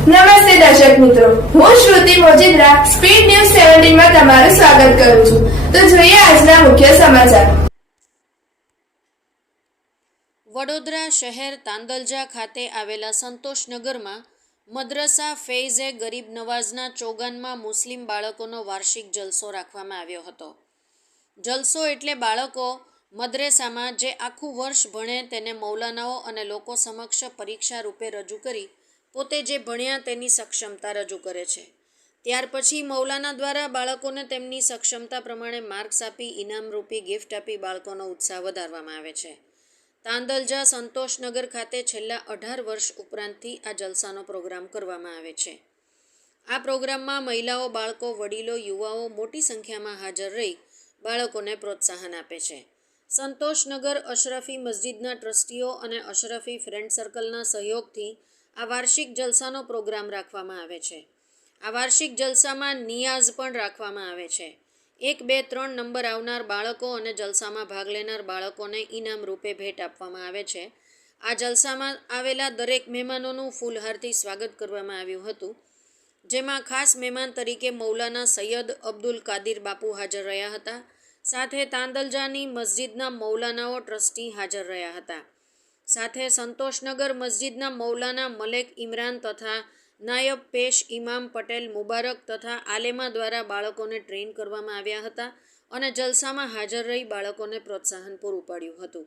નમસ્તે દર્શક મિત્રો. હું શ્રુતિ મોજીદ્રા, સ્પીડ ન્યૂઝ સેવન્ટીનમાં તમારું સ્વાગત કરું છું. તો જોઈએ આજના મુખ્ય સમાચાર. વડોદરા શહેર તાંદલજા ખાતે આવેલા સંતોષનગરમાં મદ્રસા ફૈઝે ગરીબ નવાઝના ચોગાનમાં મુસ્લિમ બાળકોનો વાર્ષિક જલસો રાખવામાં આવ્યો હતો. જલસો એટલે બાળકો મદ્રેસામાં જે આખું વર્ષ ભણે તેને મૌલાનાઓ અને લોકો સમક્ષ પરીક્ષા રૂપે રજૂ કરી પોતે જે ભણ્યા તેની સક્ષમતા રજૂ કરે છે. ત્યાર પછી મૌલાના દ્વારા બાળકોને તેમની સક્ષમતા પ્રમાણે માર્ક્સ આપી ઇનામરૂપી ગિફ્ટ આપી બાળકોનો ઉત્સાહ વધારવામાં આવે છે. તાંદલજા સંતોષનગર ખાતે છેલ્લા અઢાર વર્ષ ઉપરાંતથી આ જલસાનો પ્રોગ્રામ કરવામાં આવે છે. આ પ્રોગ્રામમાં મહિલાઓ, બાળકો, વડીલો, યુવાઓ મોટી સંખ્યામાં હાજર રહી બાળકોને પ્રોત્સાહન આપે છે. સંતોષનગર અશરફી મસ્જિદના ટ્રસ્ટીઓ અને અશરફી ફ્રેન્ડ સર્કલના સહયોગથી આ વાર્ષિક જલસાનો પ્રોગ્રામ રાખવામાં આવે છે. આ વાર્ષિક જલસામાં નિયાઝ પણ રાખવામાં આવે છે. એક, બે, ત્રણ નંબર આવનાર બાળકો અને જલસામાં ભાગ લેનાર બાળકોને ઇનામ રૂપે ભેટ આપવામાં આવે છે. આ જલસામાં આવેલા દરેક મહેમાનોનું ફૂલહારથી સ્વાગત કરવામાં આવ્યું હતું. જેમાં ખાસ મહેમાન તરીકે મૌલાના સૈયદ અબ્દુલ કાદિર બાપુ હાજર રહ્યા હતા. સાથે તાંદલજાની મસ્જિદના મૌલાનાઓ ટ્રસ્ટી હાજર રહ્યા હતા. સાથે સંતોષનગર મસ્જિદના મૌલાના મલેક ઇમરાન તથા નાયબ પેશ ઇમામ પટેલ મુબારક તથા આલેમા દ્વારા બાળકોને ટ્રેન કરવામાં આવ્યા હતા અને જલસામાં હાજર રહી બાળકોને પ્રોત્સાહન પૂરું પાડ્યું હતું.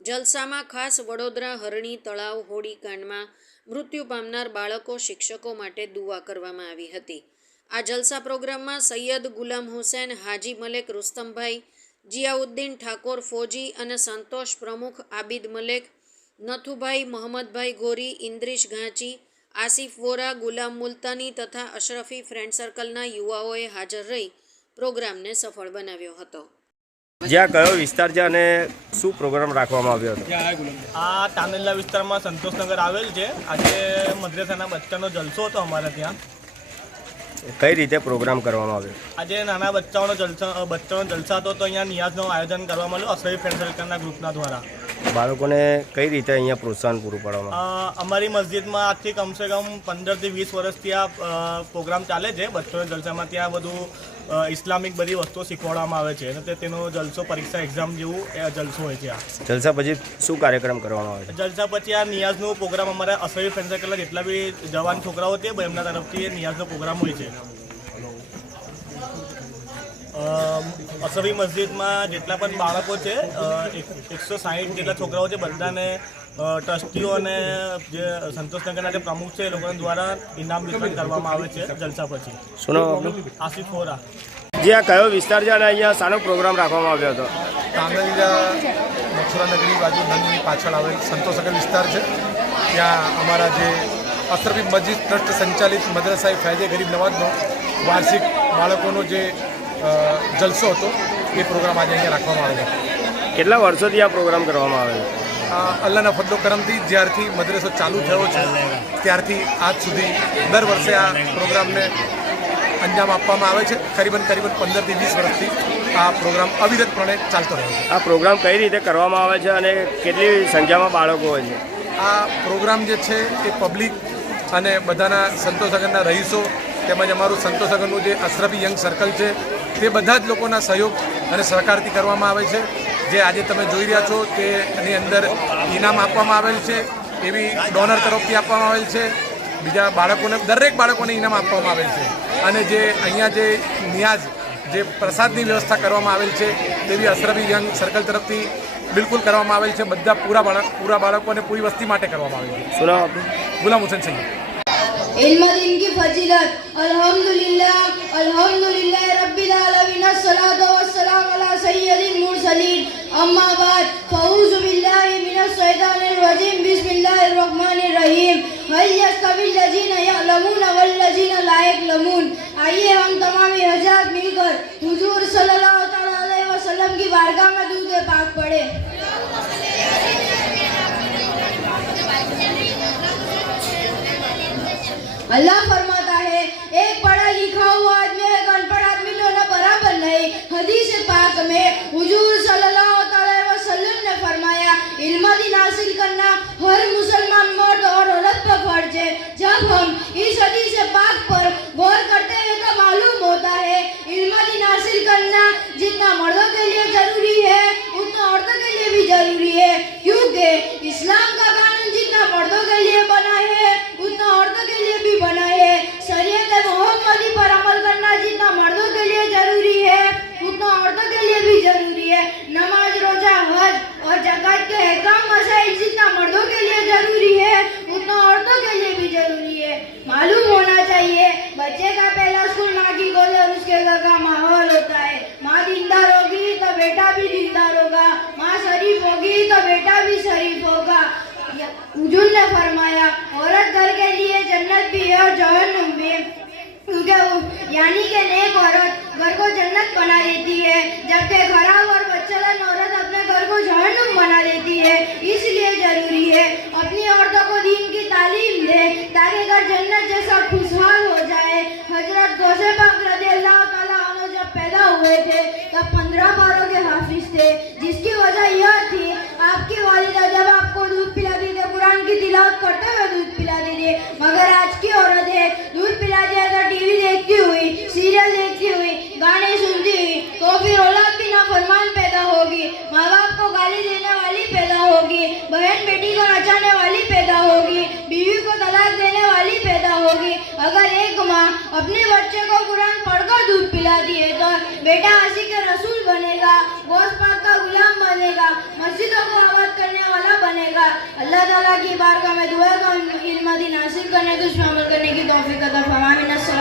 જલસામાં ખાસ વડોદરા હરણી તળાવ હોડીકાંડમાં મૃત્યુ પામનાર બાળકો શિક્ષકો માટે દુઆ કરવામાં આવી હતી. આ જલસા પ્રોગ્રામમાં સૈયદ ગુલામ હુસેન, હાજી મલેક, રુસ્તમભાઈ જિયાઉદ્દીન ઠાકોર ફોજી અને સંતોષ પ્રમુખ આબિદ મલેક નથુભાઈ મોહમ્મદભાઈ ગોરી ઇન્દ્રિશ ઘાંચી આસિફ વોરા ગુલામ મુલતાની તથા અશરફી ફ્રેન્ડ સર્કલના યુવાઓએ હાજર રહી પ્રોગ્રામને સફળ બનાવ્યો હતો. જ્યાં કયો વિસ્તાર છે અને શું પ્રોગ્રામ રાખવામાં આવ્યો હતો? આ તામિલના વિસ્તારમાં સંતોષનગર આવેલ છે. આજે મદ્રેસાના બચ્ચાનો જલસો હતો અમારે ત્યાં. કઈ રીતે પ્રોગ્રામ કરવામાં આવ્યો? આજે નાના બચ્ચાઓનો જલસા બચ્ચાનો જલસા હતો. તો અહીંયા નિયાઝનું આયોજન કરવામાં આવ્યું અસરી ફ્રેન્ડ સર્કલના ગ્રુપના દ્વારા. બાળકોને કઈ રીતે અહીંયા પ્રોત્સાહન પૂરું પાડવામાં અમારી મસ્જિદમાં આજથી કમસે કમ પંદરથી વીસ વર્ષથી આ પ્રોગ્રામ ચાલે છે. બચ્ચોને જલસામાં ત્યાં બધું ઇસ્લામિક બધી વસ્તુઓ શીખવાડવામાં આવે છે. અને તેનો જલસો પરીક્ષા એક્ઝામ જેવું એ જલસો હોય છે આ. જલસા પછી શું કાર્યક્રમ કરવામાં આવે છે? જલસા પછી આ નિયાઝનો પ્રોગ્રામ અમારા અસરી ફેન્સર જેટલા બી જવાન છોકરાઓ તે એમના તરફથી એ નિયાઝનો પ્રોગ્રામ હોય છે. અસરી મસ્જિદમાં જેટલા પણ બાળકો છે એક- એકસો સાહીઠ જેટલા છોકરાઓ છે બધાને ટ્રસ્ટીઓ અને જે સંતોષનગરના જે પ્રમુખ છે એ લોકો દ્વારા ઇનામ વિતરણ કરવામાં આવે છે જલસા પછી. શું નામ જે આ કયો વિસ્તાર છે અને અહીંયા સારો પ્રોગ્રામ રાખવામાં આવ્યો હતો? તાંદલજા મથુરાનગરી બાજુ નંદની પાછળ આવેલ સંતોષનગર વિસ્તાર છે. ત્યાં અમારા જે અસરફી મસ્જિદ ટ્રસ્ટ સંચાલિત મદ્રસાએ ફૈજે ગરીબ નવાજનો વાર્ષિક બાળકોનો જે જલસો હતો. એ પ્રોગ્રામ આજે અહીંયા રાખવામાં આવેલો કેટલા વર્ષોથી આ પ્રોગ્રામ કરવામાં આવે છે? આ અલ્લાહના ફદલો કરમથી જ્યારથી મદ્રેસો ચાલુ થયો છે ત્યારથી આજ સુધી દર વર્ષે આ પ્રોગ્રામને અંજામ આપવામાં આવે છે. કરીબન કરીબન પંદરથી વીસ વર્ષથી આ પ્રોગ્રામ અવિરતપણે ચાલતો રહ્યો છે. આ પ્રોગ્રામ કઈ રીતે કરવામાં આવે છે અને કેટલી સંખ્યામાં બાળકો હોય છે? આ પ્રોગ્રામ જે છે એ પબ્લિક અને બધાના સંતોષનગરના રહીશો તેમજ અમારું સંતોષનગરનું જે અશરફી યંગ સર્કલ છે તે બધા જ લોકોના સહયોગ અને સહકારથી કરવામાં આવે છે. જે આજે તમે જોઈ રહ્યા છો તે એની અંદર ઇનામ આપવામાં આવેલ છે એવી ડોનર તરફથી આપવામાં આવેલ છે. બીજા બાળકોને દરેક બાળકોને ઇનામ આપવામાં આવેલ છે. અને જે અહીંયા જે નિયાઝ જે પ્રસાદની વ્યવસ્થા કરવામાં આવેલ છે તેવી અશરફી યંગ સર્કલ તરફથી બિલકુલ કરવામાં આવેલ છે. બધા પૂરા બાળક પૂરા બાળકો અને પૂરી વસ્તી માટે કરવામાં આવેલ છે. ગુલામ હુસેન આપનું علم دین کی فضیلت الحمدللہ الحمدللہ رب العالمین الصلاۃ والسلام علی سید المرسلین اما بعد فاعوذ باللہ من الشیطان الرجیم بسم اللہ الرحمن الرحیم هل يستوي الذين يعلمون والذين لا يعلمون آئیے ہم تمام حضرات مل کر حضور صلی اللہ تعالی علیہ وسلم کی بارگاہ میں درود پاک پڑھیں अल्लाह फरमाता है, एक पढ़ा लिखा हुआ आदमी एक अनपढ़ आदमी दोनों बराबर नहीं। हदीस पाक में हुजूर सल्लल्लाहु अलैहि वसल्लम ने फरमाया, इल्म दिन हासिल करना हर मुसलमान मर्द और औरत पर फ़र्ज़ है। जब हम इस हदीस पाक पर गौर करते हैं तो मालूम होता है, इल्म दिन हासिल करना जितना मर्दों के लिए ज़रूरी है, उतना औरतों के लिए भी ज़रूरी है। क्योंकि इस्लाम का कानून जितना मर्दों के लिए बना है उतना औरतों के लिए भी बना है शरीयत मोहम्मदी पर अमल करना जितना मर्दों के लिए ज़रूरी है उतना औरतों के लिए भी ज़रूरी है नमाज़ रोजा हज और जक़ात के अहकाम मसाइल जितना मर्दों के लिए ज़रूरी है उतना औरतों के लिए भी ज़रूरी है मालूम होना चाहिए बच्चे का पहला स्कूल माँ की गोद और उसके घर का माहौल होता है। माँ दीनदार होगी तो बेटा भी दीनदार होगा। माँ शरीफ होगी तो बेटा भी शरीफ होगा। हुजूर ने फरमाया, औरत घर के लिए जन्नत भी है और जहन्नुम भी क्योंकि यानी कि नेक औरत घर को जन्नत बना देती है, जबकि खराब और बच्चलन औरत अपने घर को जहन्नुम बना देती है। इसलिए ज़रूरी है, अपनी औरतों को दीन की तालीम दे, ताकि घर जन्नत जैसा औलाद भी ना फरमान पैदा होगी माँ बाप को गाली देने वाली पैदा होगी, बहन बेटी को नचाने वाली पैदा होगी, बीवी को तलाक देने वाली पैदा होगी। अगर एक माँ अपने बच्चे को कुरान पढ़कर दूध पिलाती है तो बेटा हँसी के रसूल बनेगा गोश पाक का गुलाम बनेगा, मस्जिदों को आबाद करने वाला बनेगा। अल्लाह ताला की बारगाह में दुआ का इल्म दिन हासिल करने तो करने की तौफीक अता फरमाए।